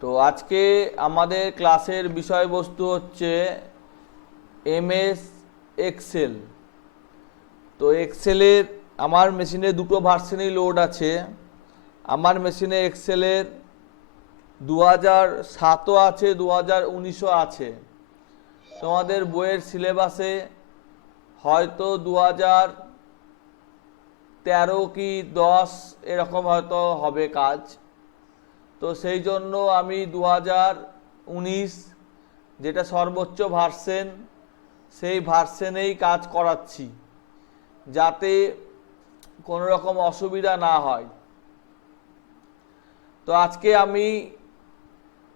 তো আজকে আমাদের ক্লাসের বিষয়বস্তু হচ্ছে এমএস এক্সেল। তো এক্সেলের আমার মেশিনে দুটো ভার্সনই লোড আছে। আমার মেশিনে এক্সেলের 2007ও আছে, 2019ও আছে। তোমাদের বইয়ের সিলেবাসে হয়তো 2013 কি 10 এরকম হয়তো হবে কাজ। তো সেই জন্য আমি 2019 যেটা সর্বোচ্চ ভার্সেন, সেই ভার্সেনেই কাজ করাচ্ছি যাতে কোনো রকম অসুবিধা না হয়। তো আজকে আমি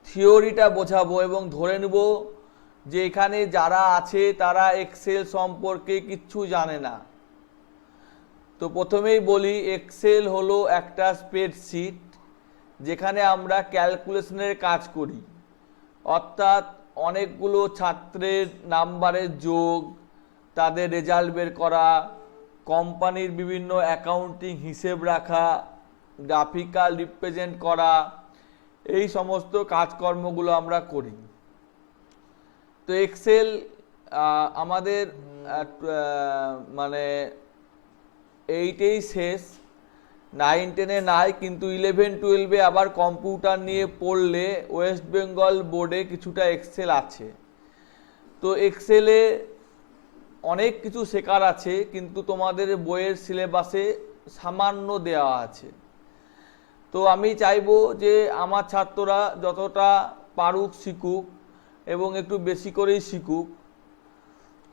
থিওরিটা বোঝাবো এবং ধরে নেব যে এখানে যারা আছে তারা এক্সেল সম্পর্কে কিচ্ছু জানে না। তো প্রথমেই বলি, এক্সেল হলো একটা স্প্রেডশিট যেখানে আমরা ক্যালকুলেশনের কাজ করি, অর্থাৎ অনেকগুলো ছাত্রের নাম্বারের যোগ, তাদের রেজাল্ট বের করা, কোম্পানির বিভিন্ন অ্যাকাউন্টিং হিসেব রাখা, গ্রাফিক্যাল রিপ্রেজেন্ট করা, এই সমস্ত কাজকর্মগুলো আমরা করি। তো এক্সেল আমাদের মানে 8এই শেষ, 9-10-এ নাই, কিন্তু 11-12-এ আবার কম্পিউটার নিয়ে পড়লে ওয়েস্ট বেঙ্গল বোর্ডে কিছুটা এক্সেল আছে। তো এক্সেলে অনেক কিছু শেখার আছে, কিন্তু তোমাদের বইয়ের সিলেবাসে সামান্য দেওয়া আছে। তো আমি চাইবো যে আমার ছাত্ররা যতটা পারুক শিখুক এবং একটু বেশি করেই শিখুক।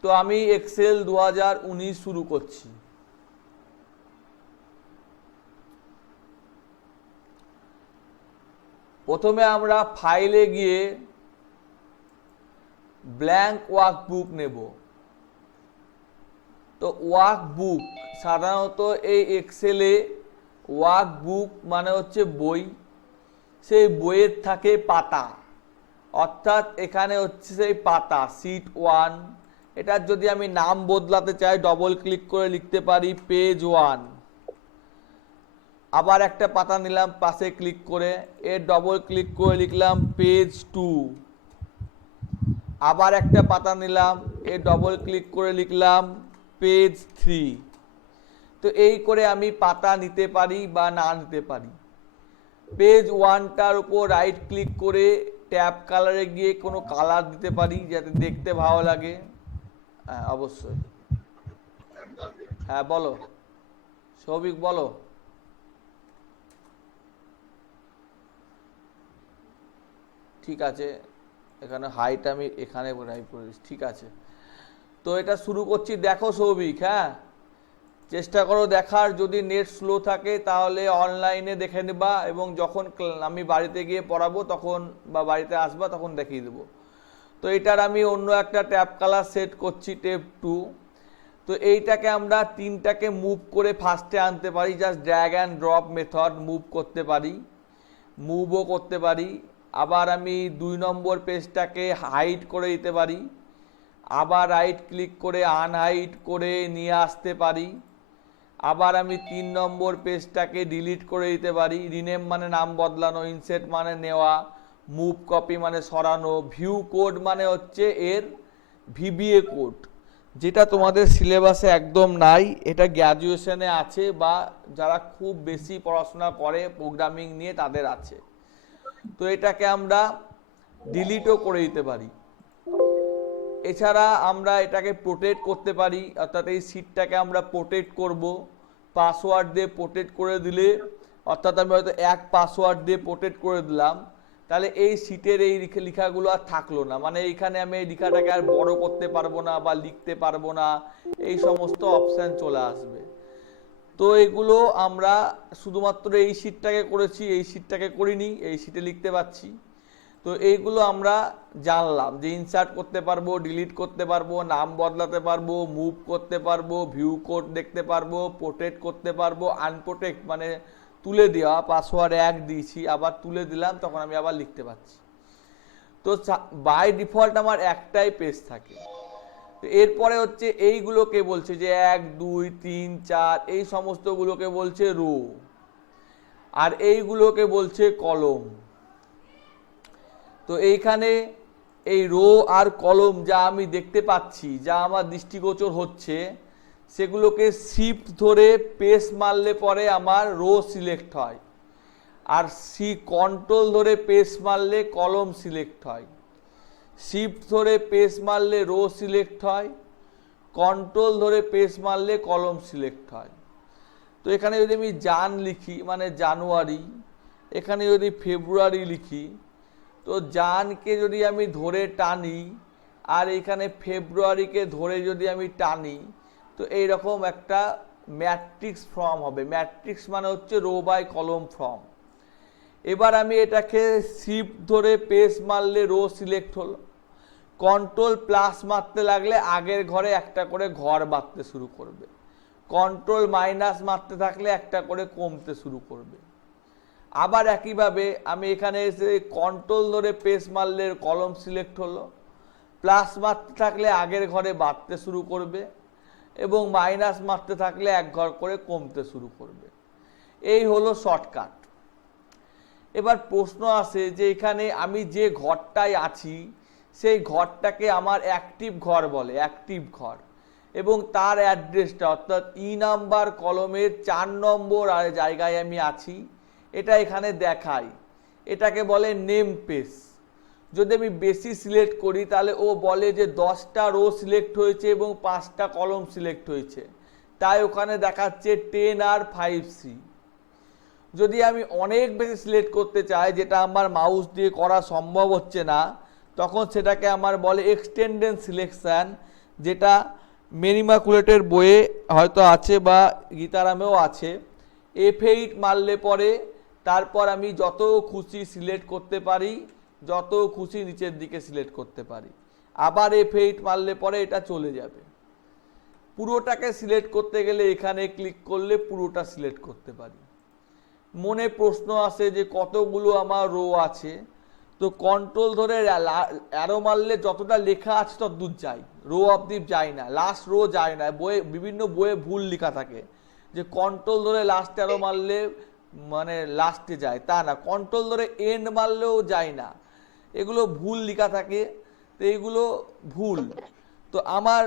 তো আমি এক্সেল 2019 শুরু করছি। প্রথমে আমরা ফাইলে গিয়ে ব্ল্যাঙ্ক ওয়ার্কবুক নেব। তো ওয়ার্কবুক সাধারণত এই এক্সেলে ওয়ার্কবুক মানে হচ্ছে বই, সেই বইয়ের থাকে পাতা, অর্থাৎ এখানে হচ্ছে সেই পাতা শীট 1। এটার যদি আমি নাম বদলাতে চাই ডবল ক্লিক করে লিখতে পারি পেজ 1। আবার একটা পাতা নিলাম পাশে ক্লিক করে, এর ডবল ক্লিক করে লিখলাম পেজ 2। আবার একটা পাতা নিলাম, এর ডবল ক্লিক করে লিখলাম পেজ 3। তো এই করে আমি পাতা নিতে পারি বা না নিতে পারি। পেজ 1টার উপর রাইট ক্লিক করে ট্যাব কালারে গিয়ে কোনো কালার দিতে পারি যাতে দেখতে ভালো লাগে। হ্যাঁ অবশ্যই, হ্যাঁ বলো সৌভিক, বলো। ঠিক আছে, এখানে হাইট আমি এখানে রাইট করে দিচ্ছি, ঠিক আছে। তো এটা শুরু করছি, দেখো সৌভিক, হ্যাঁ চেষ্টা করো দেখার। যদি নেট স্লো থাকে তাহলে অনলাইনে দেখে নেবা, এবং যখন আমি বাড়িতে গিয়ে পড়াবো তখন বা বাড়িতে আসবা তখন দেখিয়ে দেবো। তো এটার আমি অন্য একটা ট্যাব কালার সেট করছি, ট্যাব 2। তো এইটাকে আমরা 3টাকে মুভ করে ফার্স্টে আনতে পারি, just drag and drop method move করতে পারি, মুভও করতে পারি। আবার আমি 2 নম্বর পেজটাকে হাইড করে দিতে পারি, আবার রাইট ক্লিক করে আনহাইড করে নিয়ে আসতে পারি। আবার আমি 3 নম্বর পেজটাকে ডিলিট করে দিতে পারি, রিনেম মানে নাম বদলানো, ইনসেট মানে নেওয়া, মুভ কপি মানে সরানো, ভিউ কোড মানে হচ্ছে এর ভিবিএ কোড, যেটা তোমাদের সিলেবাসে একদম নাই, এটা গ্র্যাজুয়েশনে আছে বা যারা খুব বেশি পড়াশোনা করে প্রোগ্রামিং নিয়ে তাদের আছে। তো এটাকে আমরা ডিলিটও করে দিতে পারি। এছাড়া আমরা এটাকে প্রোটেক্ট করতে পারি, অর্থাৎ এই সিটটাকে আমরা প্রোটেক্ট করব পাসওয়ার্ড দিয়ে। প্রোটেক্ট করে দিলে, অর্থাৎ আমি হয়তো এক পাসওয়ার্ড দিয়ে প্রোটেক্ট করে দিলাম, তাহলে এই সিটের এই লেখাগুলো আর থাকলো না, মানে এইখানে আমি এই লেখাটাকে আর বড় করতে পারবো না বা লিখতে পারবো না, এই সমস্ত অপশান চলে আসবে। তো এগুলো আমরা শুধুমাত্র এই সিটটাকে করেছি, এই সিটটাকে করিনি, এই সিটে লিখতে পাচ্ছি। তো এইগুলো আমরা জানলাম যে ইনসার্ট করতে পারবো, ডিলিট করতে পারবো, নাম বদলাতে পারবো, মুভ করতে পারবো, ভিউ কোড দেখতে পারবো, প্রোটেক্ট করতে পারবো, আনপ্রোটেক্ট মানে তুলে দেওয়া, পাসওয়ার্ড 1 দিয়েছি আবার তুলে দিলাম তখন আমি আবার লিখতে পাচ্ছি। তো বাই ডিফল্ট আমার একটাই পেজ থাকে। এরপরে হচ্ছে এইগুলোকে বলছে যে 1 2 3 4 এই সমস্তগুলোকে বলছে রো, আর এইগুলোকে বলছে কলম। তো এইখানে এই রো আর কলম যা আমি দেখতে পাচ্ছি, যা আমার দৃষ্টিগোচর হচ্ছে, সেগুলোকে শিফট ধরে পেস মারলে পরে আমার রো সিলেক্ট হয়, আর কন্ট্রোল ধরে পেস মারলে কলম সিলেক্ট হয়। শিফট ধরে পেস মারলে রো সিলেক্ট হয়, কন্ট্রোল ধরে পেস মারলে কলম সিলেক্ট হয়। তো এখানে যদি আমি জান লিখি মানে জানুয়ারি, এখানে যদি ফেব্রুয়ারি লিখি, তো জানকে যদি আমি ধরে টানি আর এখানে ফেব্রুয়ারিকে ধরে যদি আমি টানি, তো এইরকম একটা ম্যাট্রিক্স ফর্ম হবে। ম্যাট্রিক্স মানে হচ্ছে রো বাই কলম ফর্ম। এবার আমি এটাকে শিফট ধরে পেস মারলে রো সিলেক্ট হলো, কন্ট্রোল প্লাস মারতে লাগলে আগের ঘরে একটা করে ঘর বাড়তে শুরু করবে, কন্ট্রোল মাইনাস মারতে থাকলে একটা করে কমতে শুরু করবে। আবার একইভাবে আমি এখানে এসে কন্ট্রোল ধরে পেস মারলে কলম সিলেক্ট হলো, প্লাস মারতে থাকলে আগের ঘরে বাড়তে শুরু করবে এবং মাইনাস মারতে থাকলে এক ঘর করে কমতে শুরু করবে। এই হলো শর্টকাট। এবার প্রশ্ন আসে যে এখানে আমি যে ঘরটায় আছি সেই ঘরটাকে আমার অ্যাক্টিভ ঘর বলে, অ্যাক্টিভ ঘর, এবং তার অ্যাড্রেসটা অর্থাৎ নাম্বার কলমের 4 নম্বর জায়গায় আমি আছি, এটা এখানে দেখাই। এটাকে বলে নেম পেজ। যদি আমি বেশি সিলেক্ট করি তাহলে ও বলে যে 10টা রো সিলেক্ট হয়েছে এবং 5টা কলম সিলেক্ট হয়েছে, তাই ওখানে দেখাচ্ছে 10 আর 5C। যদি আমি অনেক বেশি সিলেক্ট করতে চাই, যেটা আমার মাউস দিয়ে করা সম্ভব হচ্ছে না, তখন সেটাকে আমার বলে এক্সটেন্ডেড সিলেকশন, যেটা মেনিমাকুলেটের বইয়ে হয়তো আছে বা গীতারামেও আছে। F8 মারলে পরে তারপর আমি যত খুশি সিলেক্ট করতে পারি, যত খুশি নিচের দিকে সিলেক্ট করতে পারি। আবার F8 মারলে পরে এটা চলে যাবে। পুরোটাকে সিলেক্ট করতে গেলে এখানে ক্লিক করলে পুরোটা সিলেক্ট করতে পারি। মনে প্রশ্ন আসে যে কতগুলো আমার রো আছে, তো কন্ট্রোল ধরে অ্যারো মারলে যতটা লেখা আছে তত দূর যায়, রো অবধি যায় না, লাস্ট রো যায় না। বইয়ে বিভিন্ন বইয়ে ভুল লেখা থাকে যে কন্ট্রোল ধরে লাস্ট অ্যারো মারলে মানে লাস্টে যায়, তা না, কন্ট্রোল ধরে এন্ড মারলেও যায় না, এগুলো ভুল লেখা থাকে। তো এইগুলো ভুল। তো আমার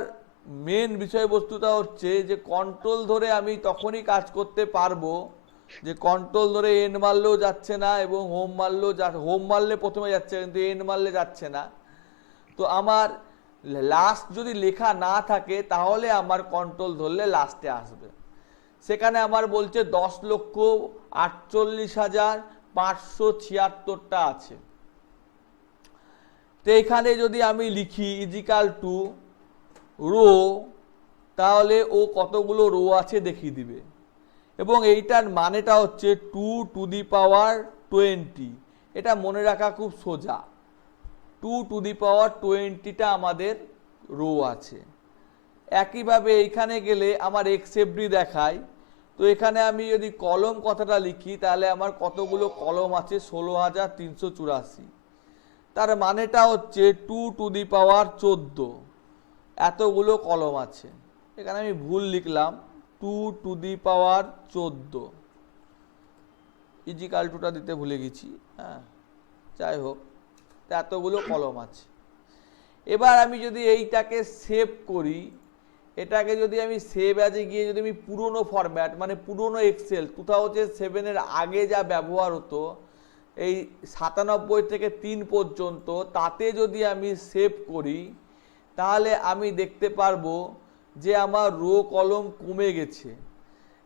মেন বিষয়বস্তুটা হচ্ছে যে কন্ট্রোল ধরে আমি তখনই কাজ করতে পারবো যে কন্ট্রোল ধরে এন্ড মারলেও যাচ্ছে না এবং হোম মারলেও হোম মারলে প্রথমে যাচ্ছে কিন্তু এন্ড মারলে যাচ্ছে না। তো আমার লাস্ট যদি লেখা না থাকে তাহলে আমার কন্ট্রোল ধরলে লাস্টে আসবে। সেখানে আমার বলছে 10,48,576টা আছে। তো এখানে যদি আমি লিখি ইজিক্যাল টু রো, তাহলে ও কতগুলো রো আছে দেখিয়ে দিবে। এবং এইটার মানেটা হচ্ছে 2 টু দি পাওয়ার 20। এটা মনে রাখা খুব সোজা। 2 টু দি পাওয়ার 20টা আমাদের রো আছে। একইভাবে এইখানে গেলে আমার এক্সএফডি দেখায়। তো এখানে আমি যদি কলম কথাটা লিখি তাহলে আমার কতগুলো কলম আছে, 16,384। তার মানেটা হচ্ছে 2 টু দি পাওয়ার 14 এতগুলো কলম আছে। এখানে আমি ভুল লিখলাম, 2 টু দি পাওয়ার 14, ইজিক্যাল টুটা দিতে ভুলে গেছি। হ্যাঁ, যাই হোক, এতগুলো কলম আছে। এবার আমি যদি এইটাকে সেভ করি, এটাকে যদি আমি সেভ অ্যাজে গিয়ে যদি আমি পুরনো ফরম্যাট মানে পুরনো এক্সেল 2007-এর আগে যা ব্যবহার হতো, এই 97 থেকে 3 পর্যন্ত, তাতে যদি আমি সেভ করি তাহলে আমি দেখতে পারবো যে আমার রো কলম কমে গেছে।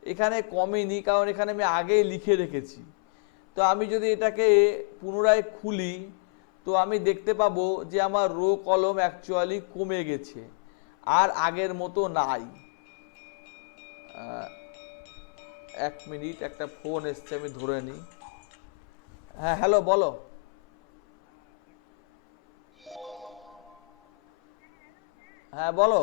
এখানে কমেনি, কারণ এখানে আমি আগেই লিখে রেখেছি। তো আমি যদি এটাকে পুনরায় খুলি তো আমি দেখতে পাবো যে আমার রো কলম অ্যাকচুয়ালি কমে গেছে, আর আগের মতো নাই। 1 মিনিট, একটা ফোন এসছে, আমি ধরে নিই। হ্যাঁ, হ্যালো, বলো। হ্যাঁ, বলো।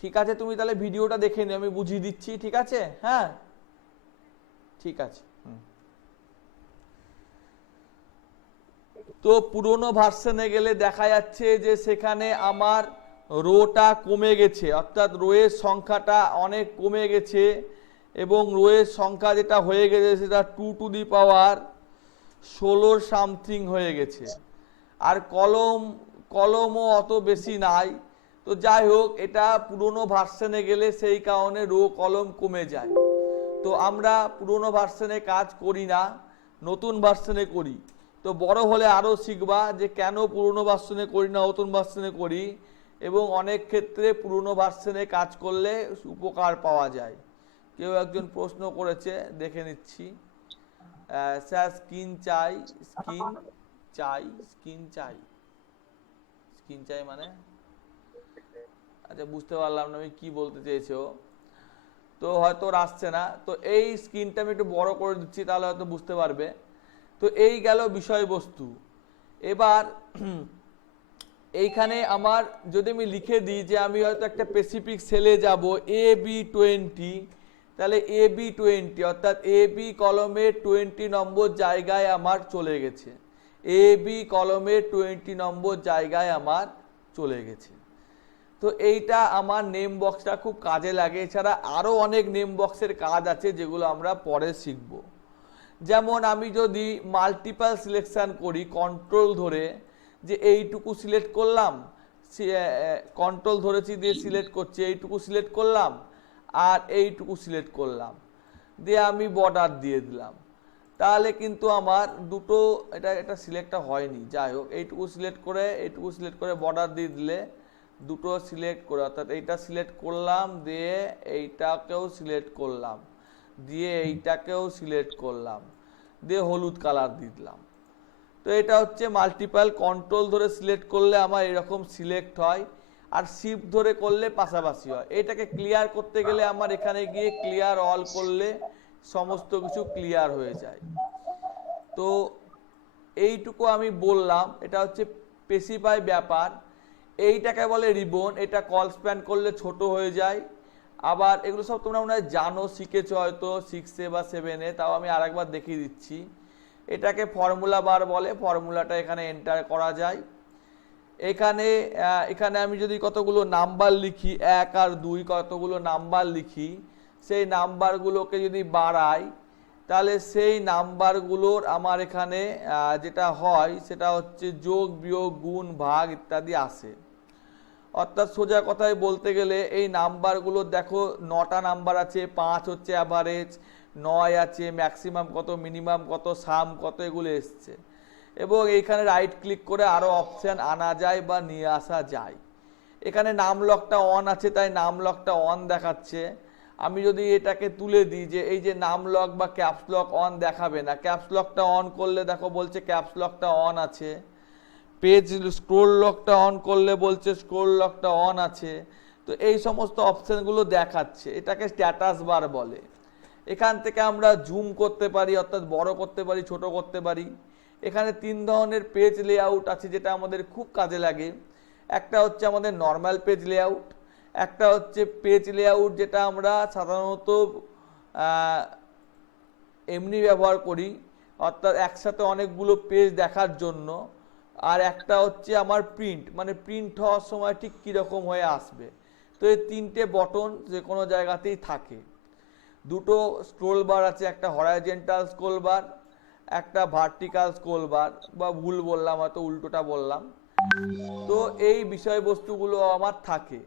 ঠিক আছে, তুমি তাহলে ভিডিওটা দেখে নিও, আমি বুঝিয়ে দিচ্ছি। ঠিক আছে? হ্যাঁ, ঠিক আছে। তো পুরোনো ভার্সনে গেলে দেখা যাচ্ছে যে সেখানে আমার রোটা কমে গেছে, অর্থাৎ রোয়ের সংখ্যাটা অনেক কমে গেছে এবং রোয়ের সংখ্যা যেটা হয়ে গেছে সেটা 2 টু দি পাওয়ার 16 সামথিং হয়ে গেছে, আর কলমও অত বেশি নাই। তো যাই হোক, এটা পুরনো ভার্সনে গেলে সেই কারণে রো কলম কমে যায়। তো আমরা পুরনো ভার্সনে কাজ করি না, নতুন ভার্সনে করি। তো বড় হলে আরও শিখবা যে কেন পুরনো ভার্সনে করি না, নতুন ভার্সনে করি, এবং অনেক ক্ষেত্রে পুরনো ভার্সনে কাজ করলে উপকার পাওয়া যায়। কেউ একজন প্রশ্ন করেছে, দেখে নিচ্ছি। স্যার স্কিন চাই, স্কিন চাই, স্কিন চাই, স্কিন চাই মানে, আচ্ছা বুঝতে পারলাম না আমি কি বলতে চেয়েছো। তো হয়তো আসছে না, তো এই স্ক্রিনটা আমি একটু বড় করে দিচ্ছি, তাহলে হয়তো বুঝতে পারবে। তো এই গেল বিষয়বস্তু। এবার এইখানে আমার যদি আমি লিখে দিই যে আমি হয়তো একটা স্পেসিফিক সেলে যাব AB20, তাহলে AB20 অর্থাৎ AB কলমের 20 নম্বর জায়গায় আমার চলে গেছে, AB কলমের 20 নম্বর জায়গায় আমার চলে গেছে। তো এইটা আমার নেম বক্সটা খুব কাজে লাগে। এছাড়া আরও অনেক নেম বক্সের কাজ আছে যেগুলো আমরা পরে শিখব। যেমন আমি যদি মাল্টিপল সিলেকশন করি, কন্ট্রোল ধরে যে এইটুকু সিলেক্ট করলাম, কন্ট্রোল ধরেছি দিয়ে সিলেক্ট করছি, এইটুকু সিলেক্ট করলাম আর এইটুকু সিলেক্ট করলাম, দিয়ে আমি বর্ডার দিয়ে দিলাম, তাহলে কিন্তু আমার দুটো, এটা সিলেক্টটা হয়নি, যাই হোক এইটুকু সিলেক্ট করে বর্ডার দিয়ে দিলে দুটো সিলেক্ট করে, অর্থাৎ এইটা সিলেক্ট করলাম, দিয়ে এইটাকেও সিলেক্ট করলাম, দিয়ে এইটাকেও সিলেক্ট করলাম, দিয়ে হলুদ কালার দিয়ে দিলাম। তো এটা হচ্ছে মাল্টিপল। কন্ট্রোল ধরে সিলেক্ট করলে আমার এরকম সিলেক্ট হয়, আর শিফট ধরে করলে পাশাপাশি হয়। এটাকে ক্লিয়ার করতে গেলে আমার এখানে গিয়ে ক্লিয়ার অল করলে সমস্ত কিছু ক্লিয়ার হয়ে যায়। তো এইটুকু আমি বললাম, এটা হচ্ছে স্পেসিফাই ব্যাপার। এইটাকে বলে রিবন, এটা কল স্প্যান করলে ছোট হয়ে যায়। আবার এগুলো সব তোমরা মনে হয় জানো, শিখেছো হয়তো 6-এ বা 7-এ, তাও আমি আরেকবার দেখিয়ে দিচ্ছি। এটাকে ফর্মুলা বার বলে, ফর্মুলাটা এখানে এন্টার করা যায়। এখানে আমি যদি কতগুলো নাম্বার লিখি, 1 আর 2 কতগুলো নাম্বার লিখি, সেই নাম্বারগুলোকে যদি বাড়াই, তাহলে সেই নাম্বারগুলোর আমার এখানে যেটা হয় সেটা হচ্ছে যোগ বিয়োগ গুণ ভাগ ইত্যাদি আসে। অর্থাৎ সোজা কথায় বলতে গেলে এই নাম্বারগুলো দেখো 9টা নাম্বার আছে, 5 হচ্ছে অ্যাভারেজ, 9 আছে ম্যাক্সিমাম কত, মিনিমাম কত, সাম কত, এগুলো এসছে। এবং এইখানে রাইট ক্লিক করে আরও অপশান আনা যায় বা নিয়ে আসা যায়। এখানে নাম লকটা অন আছে, তাই নাম লকটা অন দেখাচ্ছে। আমি যদি এটাকে তুলে দিই যে এই যে নাম লক বা ক্যাপস লক অন দেখাবে না, ক্যাপস লকটা অন করলে দেখো বলছে ক্যাপস লকটা অন আছে, পেজ স্ক্রোল লকটা অন করলে বলছে স্ক্রোল লকটা অন আছে। তো এই সমস্ত অপশানগুলো দেখাচ্ছে, এটাকে স্ট্যাটাস বার বলে। এখান থেকে আমরা জুম করতে পারি, অর্থাৎ বড় করতে পারি, ছোট করতে পারি। এখানে 3 ধরনের পেজ লেআউট আছে যেটা আমাদের খুব কাজে লাগে। একটা হচ্ছে আমাদের নর্মাল পেজ লেআউট, একটা হচ্ছে পেজ লেআউট যেটা আমরা সাধারণত এমনি ব্যবহার করি, অর্থাৎ একসাথে অনেকগুলো পেজ দেখার জন্য। আর একটা হচ্ছে আমার প্রিন্ট, মানে প্রিন্ট হওয়ার সময় ঠিক কীরকম হয়ে আসবে। তো এই 3টে বটন যে কোনো জায়গাতেই থাকে। দুটো স্ক্রোল বার আছে, একটা হরাইজন্টাল স্ক্রোল বার, একটা ভার্টিক্যাল স্ক্রোল বার, বা ভুল বললাম হয়তো, উল্টোটা বললাম। তো এই বিষয়বস্তুগুলো আমার থাকে।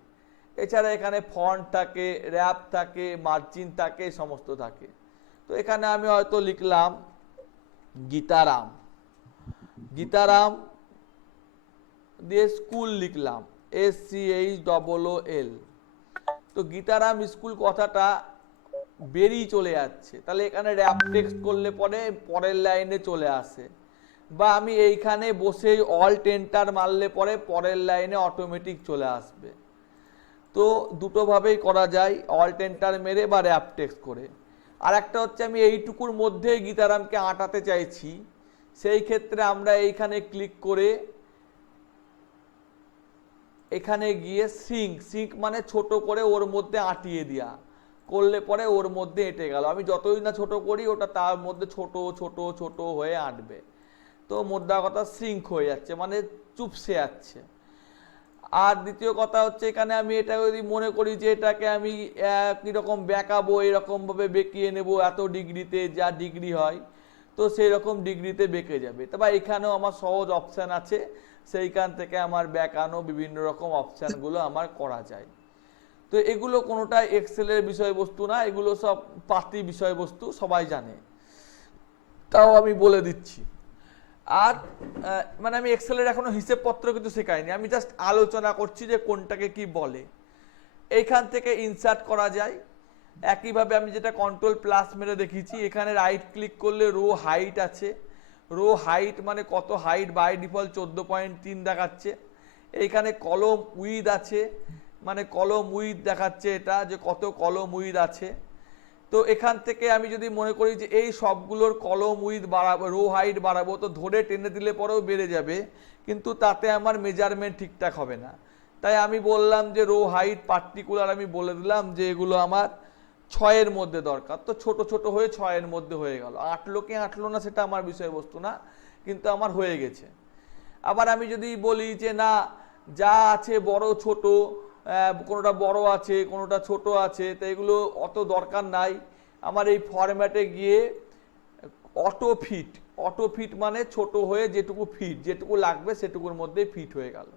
এছাড়া এখানে ফন্ট থাকে, র্যাপ থাকে, মার্জিন থাকে, সমস্ত থাকে। তো এখানে আমি হয়তো লিখলাম গীতারাম, গীতারাম দিয়ে স্কুল লিখলাম, SCHOOL। তো গীতারাম স্কুল কথাটা বেরিয়ে চলে যাচ্ছে, তাহলে এখানে র্যাপ টেক্সট করলে পরে পরের লাইনে চলে আসে, বা আমি এইখানে বসে অল্ট এন্টার মারলে পরে পরের লাইনে অটোমেটিক চলে আসবে। তো দুটোভাবেই করা যায়, অল্ট এন্টার মেরে বা র্যাপ টেক্সট করে। আর একটা হচ্ছে আমি এইটুকুর মধ্যেই গীতারামকে আঁটাতে চাইছি, সেই ক্ষেত্রে আমরা এইখানে ক্লিক করে এখানে গিয়ে সিঙ্ক মানে ছোট করে ওর মধ্যে আঁটিয়ে দেওয়া, করলে পরে ওর মধ্যে এঁটে গেল। আমি যতই না ছোট করি ওটা তার মধ্যে ছোট ছোট ছোট হয়ে আঁটবে। তো মোদ্দা কথা সিঙ্ক হয়ে যাচ্ছে, মানে চুপসে যাচ্ছে। আর দ্বিতীয় কথা হচ্ছে এখানে আমি এটা যদি মনে করি যে এটাকে আমি কীরকম বেঁকাবো, এরকমভাবে বেঁকিয়ে নেব এত ডিগ্রিতে, যা ডিগ্রি হয়, তো তো সেই রকম ডিগ্রিতে বেঁকে যাবে। তবে এখানেও আমার সহজ অপশান আছে, সেইখান থেকে আমার বেঁকানো বিভিন্ন রকম অপশানগুলো আমার করা যায়। তো এগুলো কোনোটা এক্সেলের বিষয়বস্তু না, এগুলো সব পাতি বিষয়বস্তু, সবাই জানে, তাও আমি বলে দিচ্ছি। আর মানে আমি এক্সেলের এখনো হিসেবপত্র কিন্তু শেখাইনি, আমি জাস্ট আলোচনা করছি যে কোনটাকে কি বলে। এইখান থেকে ইনসার্ট করা যায়। একইভাবে আমি যেটা কন্ট্রোল প্লাস মেরে দেখিয়েছি, এখানে রাইট ক্লিক করলে রো হাইট আছে, রো হাইট মানে কত হাইট, বাই ডিফল্ট 14.3 দেখাচ্ছে। এইখানে কলম উইথ আছে, মানে কলম উইথ দেখাচ্ছে এটা যে কত কলম উইথ আছে। তো এখান থেকে আমি যদি মনে করি যে এই সবগুলোর কলম উইথ বাড়াবো, রো হাইট বাড়াবো, তো ধরে টেনে দিলে পরেও বেড়ে যাবে, কিন্তু তাতে আমার মেজারমেন্ট ঠিকঠাক হবে না। তাই আমি বললাম যে রো হাইট পার্টিকুলার আমি বলে দিলাম যে এগুলো আমার 6-এর মধ্যে দরকার, তো ছোট ছোট হয়ে 6-এর মধ্যে হয়ে গেল। আটলো কি আটলো না সেটা আমার বিষয়বস্তু না, কিন্তু আমার হয়ে গেছে। আবার আমি যদি বলি যে না, যা আছে বড় ছোট, কোনোটা বড় আছে কোনোটা ছোট আছে, তো এগুলো অত দরকার নাই, আমার এই ফরম্যাটে গিয়ে অটো ফিট মানে ছোট হয়ে যেটুকু ফিট, যেটুকু লাগবে সেটুকুর মধ্যে ফিট হয়ে গেল।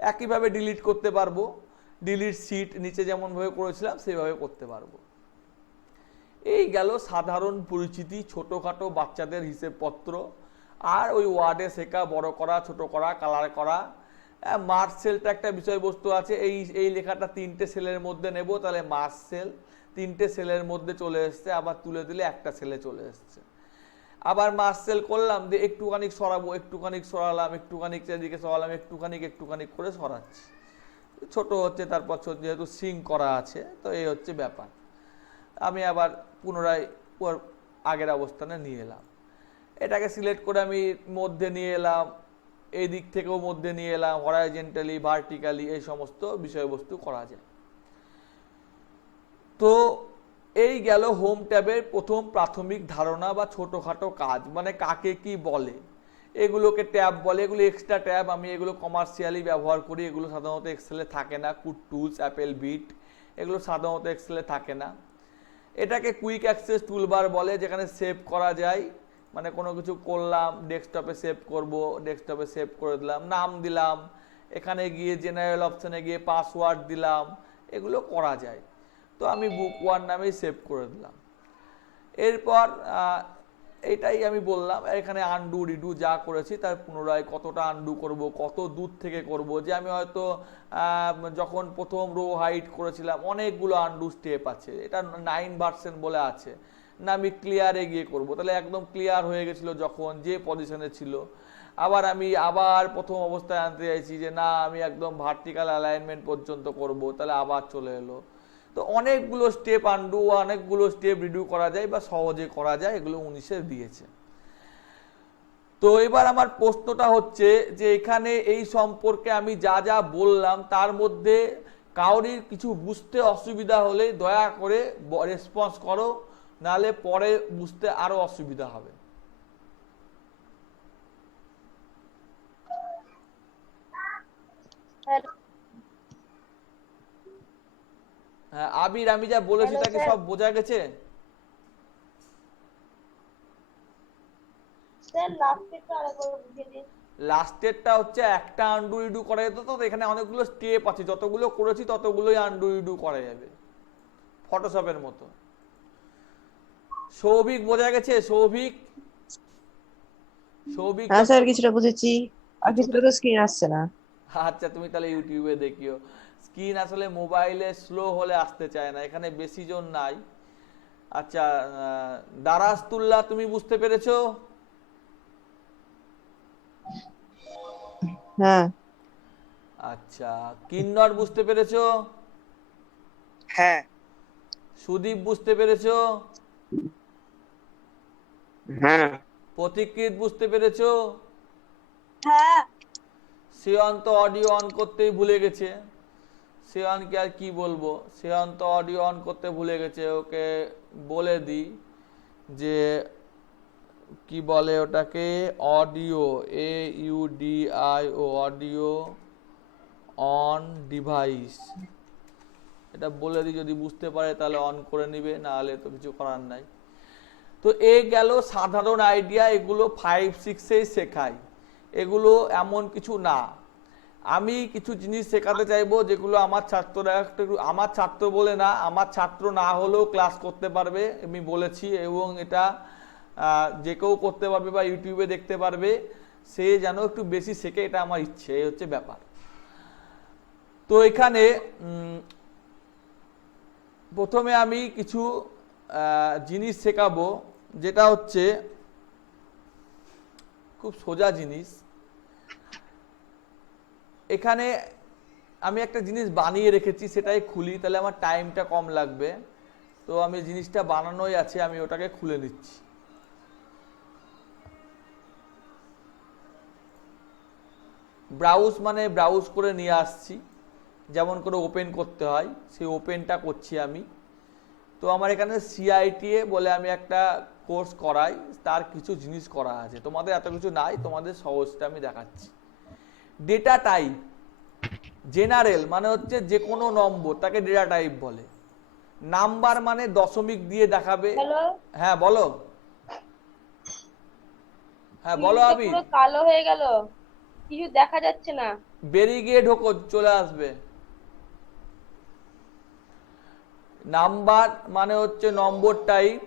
একইভাবে ডিলিট করতে পারবো, ডিলিট সিট নিচে যেমনভাবে করেছিলাম সেইভাবে করতে পারবো। এই গেল সাধারণ পরিচিতি, ছোটোখাটো বাচ্চাদের হিসেবপত্র। আর ওই ওয়ার্ডে শেখা, বড় করা, ছোট করা, কালার করা। মার্চ সেলটা একটা বিষয়বস্তু আছে, এই লেখাটা 3টে সেলের মধ্যে নেব, তাহলে মার্চ সেল 3টে সেলের মধ্যে চলে এসছে, আবার তুলে দিলে একটা সেলে চলে এসছে। আবার মার্চ সেল করলাম যে একটুখানি সরাবো, একটুখানি সরালাম, একটুখানি এদিকে সরালাম, একটুখানি করে সরাচ্ছি, ছোট হচ্ছে, তারপর যেহেতু সিং করা আছে, তো এই হচ্ছে ব্যাপার। আমি আবার পুনরায় ওর আগের অবস্থানে নিয়ে এলাম, এটাকে সিলেক্ট করে আমি মধ্যে নিয়ে এলাম, এই দিক থেকেও মধ্যে নিয়ে এলাম, হরাইজেন্টালি, ভার্টিক্যালি, এই সমস্ত বিষয়বস্তু করা যায়। তো এই গেল হোম ট্যাবের প্রথম প্রাথমিক ধারণা বা ছোটোখাটো কাজ, মানে কাকে কি বলে। এগুলোকে ট্যাব বলে, এগুলো এক্সট্রা ট্যাব, আমি এগুলো কমার্শিয়ালি ব্যবহার করি, এগুলো সাধারণত এক্সেলে থাকে না। কুড টুলস, অ্যাপেল বিট, এগুলো সাধারণত এক্সেলে থাকে না। এটাকে কুইক অ্যাক্সেস টুলবার বলে, যেখানে সেভ করা যায়, মানে কোনো কিছু করলাম ডেস্কটপে সেভ করব, ডেস্কটপে সেভ করে দিলাম, নাম দিলাম, এখানে গিয়ে জেনারেল অপশানে গিয়ে পাসওয়ার্ড দিলাম, এগুলো করা যায়। তো আমি বুক ওয়ান নামেই সেভ করে দিলাম। এরপর এটাই আমি বললাম, এখানে আনডু রিডু যা করেছি তার পুনরায় কতটা আনডু করব, কত দূর থেকে করব, যে আমি হয়তো যখন প্রথম রো হাইট করেছিলাম অনেকগুলো আনডু স্টেপ আছে, এটা 9 ভার্সন বলে আছে না, আমি ক্লিয়ারে গিয়ে করব, তাহলে একদম ক্লিয়ার হয়ে গেছিলো যখন যে পজিশনে ছিল। আবার আমি আবার প্রথম অবস্থায় আনতে চাইছি যে না, আমি একদম ভার্টিক্যাল অ্যালাইনমেন্ট পর্যন্ত করব, তাহলে আবার চলে এলো। তো অনেকগুলো স্টেপ আনডু, অনেকগুলো স্টেপ রিডু করা যায় বা সহজে করা যায়, এগুলো 19-এ দিয়েছে। তো এবার আমার প্রশ্নটা হচ্ছে যে এখানে এই সম্পর্কে আমি যা যা বললাম তার মধ্যে কাউরির কিছু বুঝতে অসুবিধা হলে দয়া করে রেসপন্স করো, নাহলে পরে বুঝতে আরো অসুবিধা হবে। হ্যাঁ আবির, আমি যা বলেছি তাকে সব বোঝা গেছে? লাস্টেরটা হচ্ছে একটা আন্ডু রিডু করা যেত, তো এখানে অনেকগুলো স্টেপ আছে, যতগুলো করেছি ততগুলোই আন্ডু রিডু করা যাবে, ফটোশপের মতো। সৌভিক বোঝা গেছে? সৌভিক, সৌভিক হ্যাঁ স্যার, কিছুটা বুঝেছি, আর কিছুটা তো স্ক্রিন আসছে না। আচ্ছা তুমি তাহলে ইউটিউবে দেখিও, স্ক্রিন আসলে মোবাইলে স্লো হলে আসতে চায় না, এখানে বেশি জন নাই। আচ্ছা দারাস্তুল্লাহ, তুমি বুঝতে পেরেছো? হ্যাঁ। আচ্ছা কিন্নর বুঝতে পেরেছো? হ্যাঁ। সুদীপ বুঝতে পেরেছো? হ্যাঁ। পথিকৃৎ বুঝতে পেরেছো? হ্যাঁ। শ্রেয়ন্ত অডিও অন করতেই ভুলে গেছে, শ্রেয়নকে আর কি বলবো, শ্রেয়ন্ত অডিও অন করতে ভুলে গেছে, ওকে বলে দিই যে কি বলে ওটাকে, audio, AUDIO, audio on device, এটা বলে দিই, যদি বুঝতে পারে তাহলে অন করে নিবে, না হলে তো কিছু করার নাই। তো এ গেল সাধারণ আইডিয়া, এগুলো 5-6 শেখাই, এগুলো এমন কিছু না। আমি কিছু জিনিস শেখাতে চাইবো যেগুলো আমার ছাত্ররা একটু, আমার ছাত্র বলে না, আমার ছাত্র না হলেও ক্লাস করতে পারবে, আমি বলেছি, এবং এটা যে কেউ করতে পারবে বা ইউটিউবে দেখতে পারবে, সে যেন একটু বেশি শেখে, এটা আমার ইচ্ছে, এই হচ্ছে ব্যাপার। তো এখানে প্রথমে আমি কিছু জিনিস শেখাবো, যেটা হচ্ছে খুব সোজা জিনিস। এখানে আমি একটা জিনিস বানিয়ে রেখেছি, সেটাই খুলি, তাহলে আমার টাইমটা কম লাগবে। তো আমি জিনিসটা বানানোই আছে, আমি ওটাকে খুলে নিচ্ছি। ব্রাউজ মানে ব্রাউজ করে নিয়ে আসছি, যেমন করে ওপেন করতে হয় সেই ওপেনটা করছি আমি। তো আমার এখানে সিআইটিএ বলে আমি একটা কোর্স করাই, তার কিছু জিনিস করা আছে, তোমাদের এত কিছু নাই, তোমাদের সহজটা আমি দেখাচ্ছি। ডেটা টাইপ জেনারেল মানে হচ্ছে যে কোনো নম্বর, তাকে ডেটা টাইপ বলে। নাম্বার মানে দশমিক দিয়ে দেখাবে। হ্যালো, হ্যাঁ বলো, হ্যাঁ বলো। স্ক্রিনটা আমি পুরো কালো হয়ে গেল, কিছু দেখা যাচ্ছে না। বেরিয়ে গিয়ে ঢোকো, চলে আসবে। নাম্বার মানে হচ্ছে নম্বর টাইপ।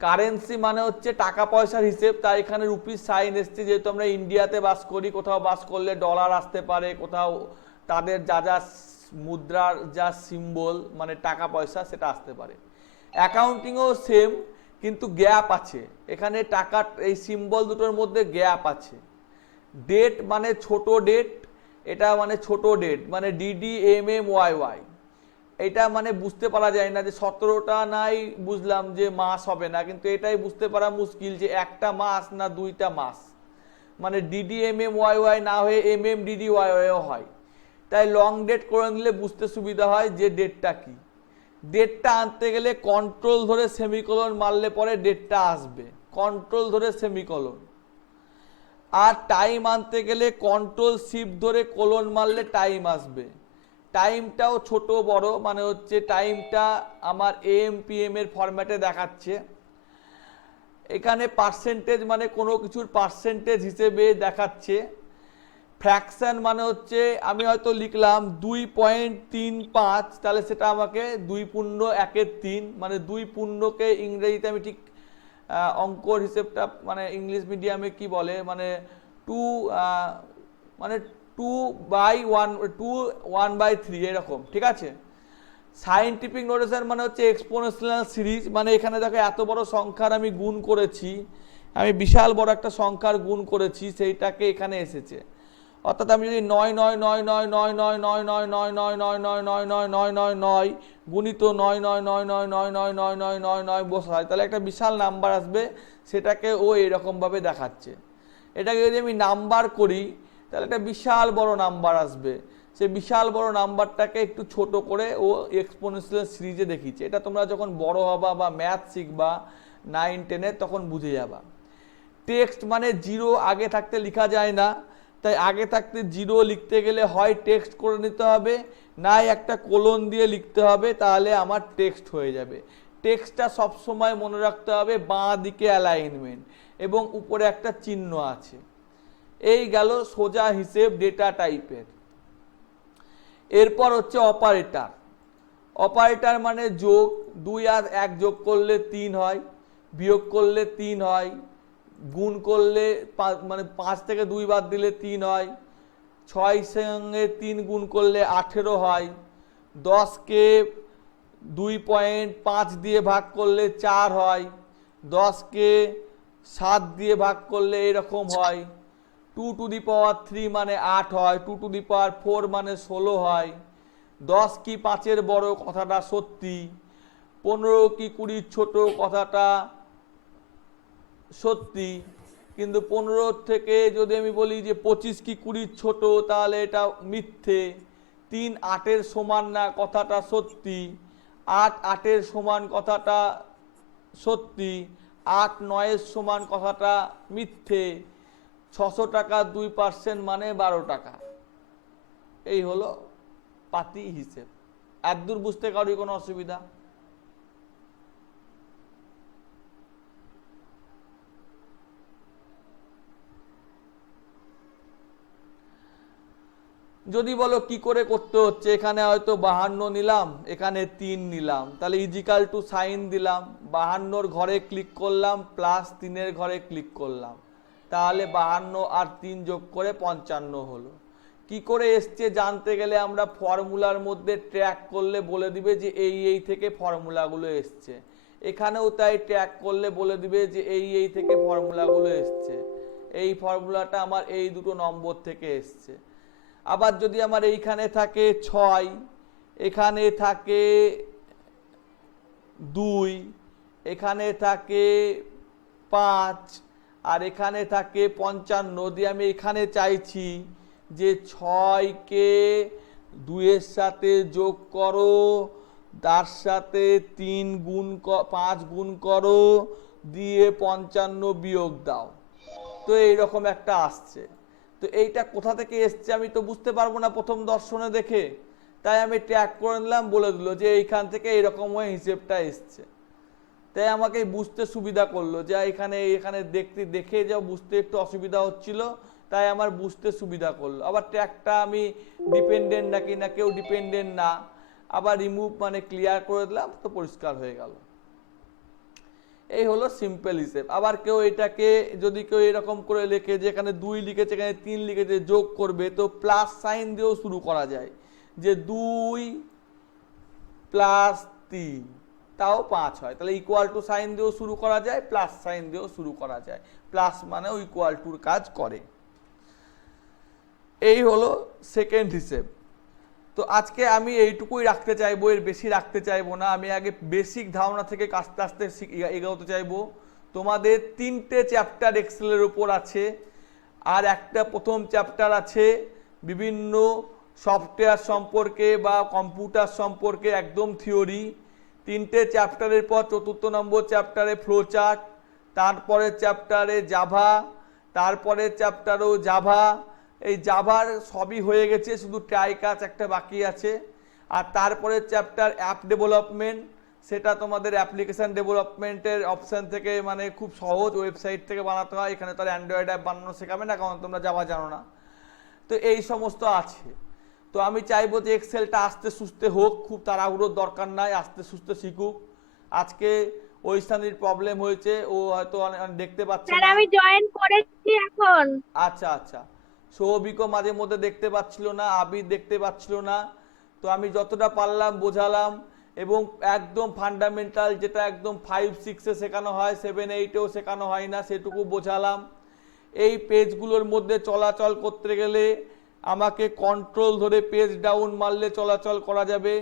কারেন্সি মানে হচ্ছে টাকা পয়সার হিসেব, তাই এখানে রুপিস সাইন এসছে, যেহেতু আমরা ইন্ডিয়াতে বাস করি, কোথাও বাস করলে ডলার আসতে পারে, কোথাও তাদের যা যা মুদ্রার যা সিম্বল মানে টাকা পয়সা সেটা আসতে পারে। অ্যাকাউন্টিংও সেম, কিন্তু গ্যাপ আছে এখানে, টাকা এই সিম্বল দুটোর মধ্যে গ্যাপ আছে। ডেট মানে ছোট ডেট, এটা মানে ছোট ডেট মানে DDMMYY, এটা মানে বুঝতে পারা যায় না যে 17টা নাই, বুঝলাম যে মাস হবে না, কিন্তু এটাই বুঝতে পারা মুশকিল যে একটা মাস না দুইটা মাস, মানে DDMMYY না হয়ে MMDDYYও হয়। তাই লং ডেট করে নিলে বুঝতে সুবিধা হয় যে ডেটটা কি। ডেটটা আনতে গেলে কন্ট্রোল ধরে সেমিকোলন মারলে পরে ডেটটা আসবে, কন্ট্রোল ধরে সেমিকোলন। আর টাইম আনতে গেলে কন্ট্রোল শিফট ধরে কোলন মারলে টাইম আসবে। টাইমটাও ছোট বড়, মানে হচ্ছে টাইমটা আমার AM PM এর ফরম্যাটে দেখাচ্ছে। এখানে পার্সেন্টেজ মানে কোনো কিছুর পার্সেন্টেজ হিসেবে দেখাচ্ছে। ফ্র্যাকশন মানে হচ্ছে আমি হয়তো লিখলাম 2.35, তাহলে সেটা আমাকে 2×1=3, মানে 2 পূর্ণকে ইংরেজিতে আমি ঠিক অঙ্কর হিসেবটা মানে ইংলিশ মিডিয়ামে কি বলে, মানে 2 মানে 2/1 এরকম, ঠিক আছে। সায়েন্টিফিক নোটেশন মানে হচ্ছে এক্সপোনেনশিয়াল সিরিজ, মানে এখানে দেখো এত বড় সংখ্যার আমি গুণ করেছি, আমি বিশাল বড় একটা সংখ্যার গুণ করেছি, সেইটাকে এখানে এসেছে। অর্থাৎ আমি যদি 9 গুণিত 9 বসাই, তাহলে একটা বিশাল নাম্বার আসবে, সেটাকে ও এরকমভাবে দেখাচ্ছে। এটাকে যদি আমি নাম্বার করি তাহলে একটা বিশাল বড় নাম্বার আসবে, সেই বিশাল বড় নাম্বারটাকে একটু ছোট করে ও এক্সপোনেনশিয়াল সিরিজে দেখিয়েছে। এটা তোমরা যখন বড় হবা বা ম্যাথ শিখবা 9-10-এ তখন বুঝে যাবা। টেক্সট মানে জিরো আগে থাকতে লেখা যায় না, তাই আগে থাকতে জিরো লিখতে গেলে হয় টেক্সট করে নিতে হবে, নাই একটা কোলন দিয়ে লিখতে হবে, তাহলে আমার টেক্সট হয়ে যাবে। টেক্সটটা সবসময় মনে রাখতে হবে বাঁ দিকে অ্যালাইনমেন্ট এবং উপরে একটা চিহ্ন আছে। এই গেল সোজা হিসেব ডেটা টাইপের। এরপর হচ্ছে অপারেটর। অপারেটর মানে যোগ, 2 আর 1 যোগ করলে 3 হয়, বিয়োগ করলে 3 হয়, গুণ করলে মানে 5 থেকে 2 বাদ দিলে 3 হয়, 6 সঙ্গে 3 গুণ করলে 18 হয়, 10কে 2.5 দিয়ে ভাগ করলে 4 হয়, 10কে 7 দিয়ে ভাগ করলে এরকম হয়, 2^3 মানে 8 হয়, 2^4 মানে 16 হয়, 10 কি 5-এর বড় কথাটা সত্যি, 15 কি 20 ছোট কথাটা সত্যি, কিন্তু 15 থেকে যদি আমি বলি যে 25 কি 20 ছোট, তাহলে এটা মিথ্যে। 3 8-এর সমান না কথাটা সত্যি, 8 8-এর সমান কথাটা সত্যি, 8 9-এর সমান কথাটা মিথ্যে। 600 টাকা 2% মানে 12 টাকা। এই হলো পাতি হিসেব। এতদূর বুঝতে কারোর কোনো অসুবিধা? যদি বলো কি করে করতে হচ্ছে, এখানে হয়তো 52 নিলাম, এখানে 3 নিলাম, তাহলে ইজিক্যাল টু সাইন দিলাম, 52 ঘরে ক্লিক করলাম প্লাস 3 ঘরে ক্লিক করলাম, তাহলে 52 আর 3 যোগ করে 55 হলো। কি করে এসছে জানতে গেলে আমরা ফর্মুলার মধ্যে ট্র্যাক করলে বলে দিবে যে এই থেকে ফর্মুলাগুলো এসছে। এখানেও তাই ট্র্যাক করলে বলে দিবে যে এই থেকে ফর্মুলাগুলো এসছে, এই ফর্মুলাটা আমার এই দুটো নম্বর থেকে এসছে। আবার যদি আমার এইখানে থাকে 6, এখানে থাকে 2, এখানে থাকে 5 আর এখানে থাকে 55, দিয়ে আমি এখানে চাইছি যে 6কে 2-এর সাথে যোগ করো, তার সাথে 5 গুণ করো, দিয়ে 55 বিয়োগ দাও, তো এইরকম একটা আসছে। তো এইটা কোথা থেকে এসছে আমি তো বুঝতে পারবো না প্রথম দর্শনে দেখে, তাই আমি ট্র্যাক করে নিলাম, বলে দিল যে এইখান থেকে এইরকম হয়ে হিসেবটা এসছে। তাই আমাকে বুঝতে সুবিধা করলো যে এখানে দেখে যা বুঝতে একটু অসুবিধা হচ্ছিল, তাই আমার বুঝতে সুবিধা করলো। আবার ট্র্যাকটা আমি ডিপেন্ডেন্ট নাকি না কেউ ডিপেন্ডেন্ট না, আবার রিমুভ মানে ক্লিয়ার করে দিলাম, তো পরিষ্কার হয়ে গেল। এই হলো সিম্পল হিসেব। আবার কেউ এটাকে যদি কেউ এরকম করে লেখে যে এখানে 2 লিখেছে, এখানে 3 লিখেছে, যোগ করবে, তো প্লাস সাইন দিয়েও শুরু করা যায়, যে 2 + 3 তাও 5 হয়, তাহলে ইকুয়াল টু সাইন দিয়েও শুরু করা যায়, প্লাস সাইন দিয়েও শুরু করা যায়, প্লাস মানে ইকুয়াল টুর কাজ করে। এই হলো সেকেন্ড হিসেব। তো আজকে আমি এইটুকুই রাখতে চাইবো, এর বেশি রাখতে চাইবো না। আমি আগে বেসিক ধারণা থেকে আস্তে আস্তে এগোতে চাইবো। তোমাদের 3টে চ্যাপ্টার এক্সেলের উপর আছে, আর একটা প্রথম চ্যাপ্টার আছে বিভিন্ন সফটওয়্যার সম্পর্কে বা কম্পিউটার সম্পর্কে, একদম থিওরি। 3টে চ্যাপ্টারের পর 4র্থ নম্বর চ্যাপ্টারে ফ্লোচার্ট, তারপরের চ্যাপ্টারে জাভা, তারপরের চ্যাপ্টারও জাভা। এই জাভার সবই হয়ে গেছে, শুধু ট্রাই কাজ একটা বাকি আছে। আর তারপরের চ্যাপ্টার অ্যাপ ডেভেলপমেন্ট, সেটা তোমাদের অ্যাপ্লিকেশন ডেভেলপমেন্টের অপশান থেকে, মানে খুব সহজ, ওয়েবসাইট থেকে বানাতে হয়। এখানে তো আর অ্যান্ড্রয়েড অ্যাপ বানানো শেখাবে না, কারণ তোমরা জাভা জানো না। তো এই সমস্ত আছে। তো আমি চাইবো যে এক্সেলটা আস্তে সুস্তে হোক, খুব তাড়াহুড়োর দরকার নাই, আস্তে সুস্তে শিখুক। আজকে ওই স্থানের প্রবলেম হয়েছে, ও হয়তো দেখতে পাচ্ছে স্যার না। আমি জয়েন করেছি এখন। আচ্ছা আচ্ছা, সৌভিকও মাঝে মধ্যে দেখতে পাচ্ছিল না, আবির দেখতে পাচ্ছিল না। তো আমি যতটা পারলাম বোঝালাম, এবং একদম ফান্ডামেন্টাল যেটা একদম 5-6-এ শেখানো হয়, 7-8-এও শেখানো হয় না, সেটুকু বোঝালাম। এই পেজগুলোর মধ্যে চলাচল করতে গেলে আমাকে কন্ট্রোল ধরে পেজ ডাউন মারলে চলাচল করা যাবে,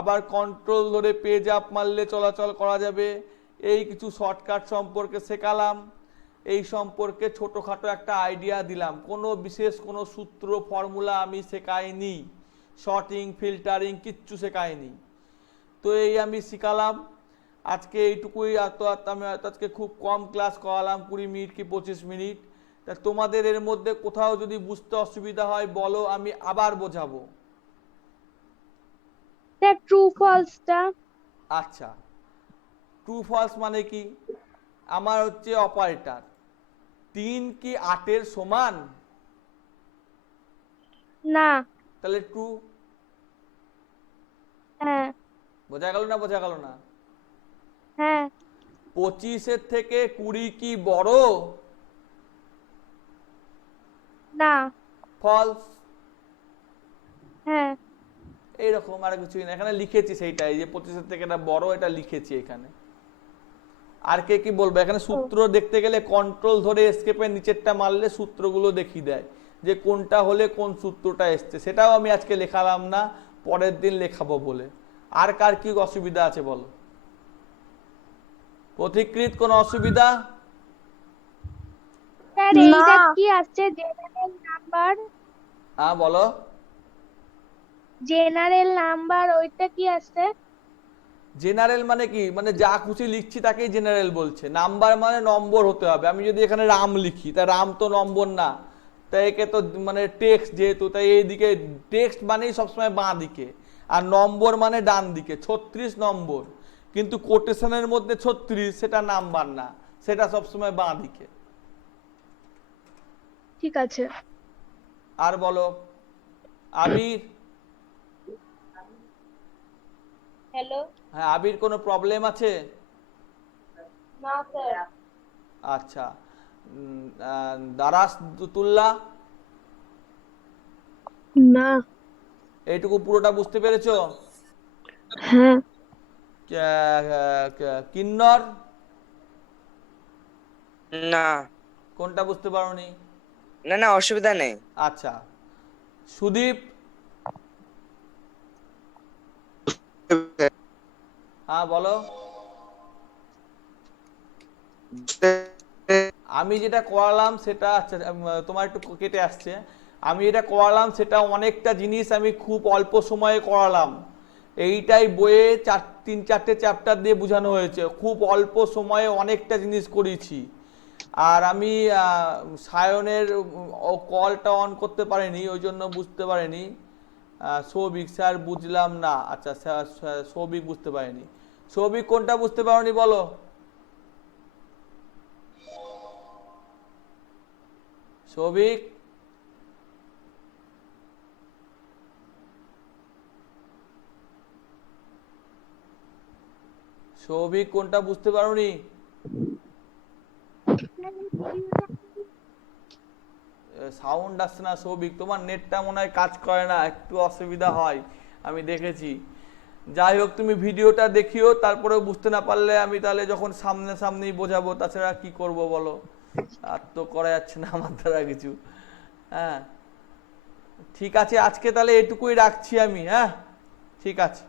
আবার কন্ট্রোল ধরে পেজ আপ মারলে চলাচল করা যাবে। এই কিছু শর্টকাট সম্পর্কে শেখালাম, এই সম্পর্কে ছোটোখাটো একটা আইডিয়া দিলাম। কোনো বিশেষ কোনো সূত্র ফর্মুলা আমি শেখাইনি, শর্টিং ফিল্টারিং কিচ্ছু শেখাইনি। তো এই আমি শিখালাম আজকে এইটুকুই। আমি আজকে খুব কম ক্লাস করালাম, 20 মিনিট কি 25 মিনিট। তা তোমাদের এর মধ্যে কোথাও যদি বুঝতে অসুবিধা হয় বলো, আমি আবার বোঝাবো। স্যার ট্রু ফলসটা? আচ্ছা, ট্রু ফলস মানে কি? আমার হচ্ছে অপারেটর 3 কি 8-এর সমান? না। তাহলে ট্রু। হ্যাঁ। বোঝা গেল না? বোঝা গেল না? হ্যাঁ। 25-এর থেকে 20 কি বড়? না। ফলস। হ্যাঁ। এইরকম আর কিছুই না, এখানে লিখেছি সেইটাই, যে 25-এর থেকে এটা বড়, এটা লিখেছি এখানে। আর কে কি বলবে? এখানে সূত্র দেখতে গেলে কন্ট্রোল ধরে এসকেপের নিচেরটা মারলে সূত্রগুলো দেখিয়ে দেয় যে কোনটা হলে কোন সূত্রটা এসছে। সেটাও আমি আজকে লেখালাম না, পরের দিন লেখাবো বলে। আর কার কি অসুবিধা আছে বলো? পথিকৃত কোনো অসুবিধা? স্যার এইটা কি আসছে জেনারেল নাম্বার? হ্যাঁ বলো। জেনারেল নাম্বার ওইটা কি আসছে? জেনারেল মানে কি? মানে যা খুশি লিখছি তাকেই জেনারেল বলছে। নাম্বার মানে নম্বর হতে হবে। আমি যদি এখানে রাম লিখি, তা রাম তো নম্বর না, তাই একে তো মানে টেক্সট যেহেতু, তাই এইদিকে টেক্সট মানেই সবসময় বাঁ দিকে, আর নম্বর মানে ডান দিকে। 36 নম্বর, কিন্তু কোটেশনের মধ্যে 36, সেটা নাম্বার না, সেটা সবসময় বাঁ দিকে। ঠিক আছে। আর বলো। আবির, হ্যালো। হ্যাঁ আবির, কোনো প্রবলেম আছে? না স্যার। আচ্ছা, দারাস তুল্লা, না। এইটুকু পুরোটা বুঝতে পেরেছো? হ্যাঁ। কিন্নর, না কোনটা বুঝতে পারোনি? না না অসুবিধা নেই। আচ্ছা, সুদীপ, হ্যাঁ বলো। আমি যেটা করালাম সেটা, আচ্ছা তোমার একটু কেটে আসছে, আমি যেটা করালাম সেটা অনেকটা জিনিস আমি খুব অল্প সময়ে করালাম। এইটাই বইয়ে 3-4টে চ্যাপ্টার দিয়ে বোঝানো হয়েছে, খুব অল্প সময়ে অনেকটা জিনিস করিয়েছি। আর আমি সায়নের কলটা অন করতে পারিনি, ওই জন্য বুঝতে পারিনি। সৌভিক স্যার বুঝলাম না, আচ্ছা সৌভিক বুঝতে পারিনি। সৌভিক কোনটা বুঝতে পারোনি বলো? সৌভিক, সৌভিক কোনটা বুঝতে পারোনি? সাউন্ড আসছে না সৌভিক, তোমার নেটটা মনে হয় কাজ করে না, একটু অসুবিধা হয়, আমি দেখেছি। যাই হোক, তুমি ভিডিওটা দেখিও, তারপরে বুঝতে না পারলে আমি তাহলে যখন সামনেই বোঝাবো, তাছাড়া কি করব বলো, আর তো করা যাচ্ছে না আমার দ্বারা কিছু। হ্যাঁ ঠিক আছে, আজকে তাহলে এটুকুই রাখছি আমি। হ্যাঁ ঠিক আছে।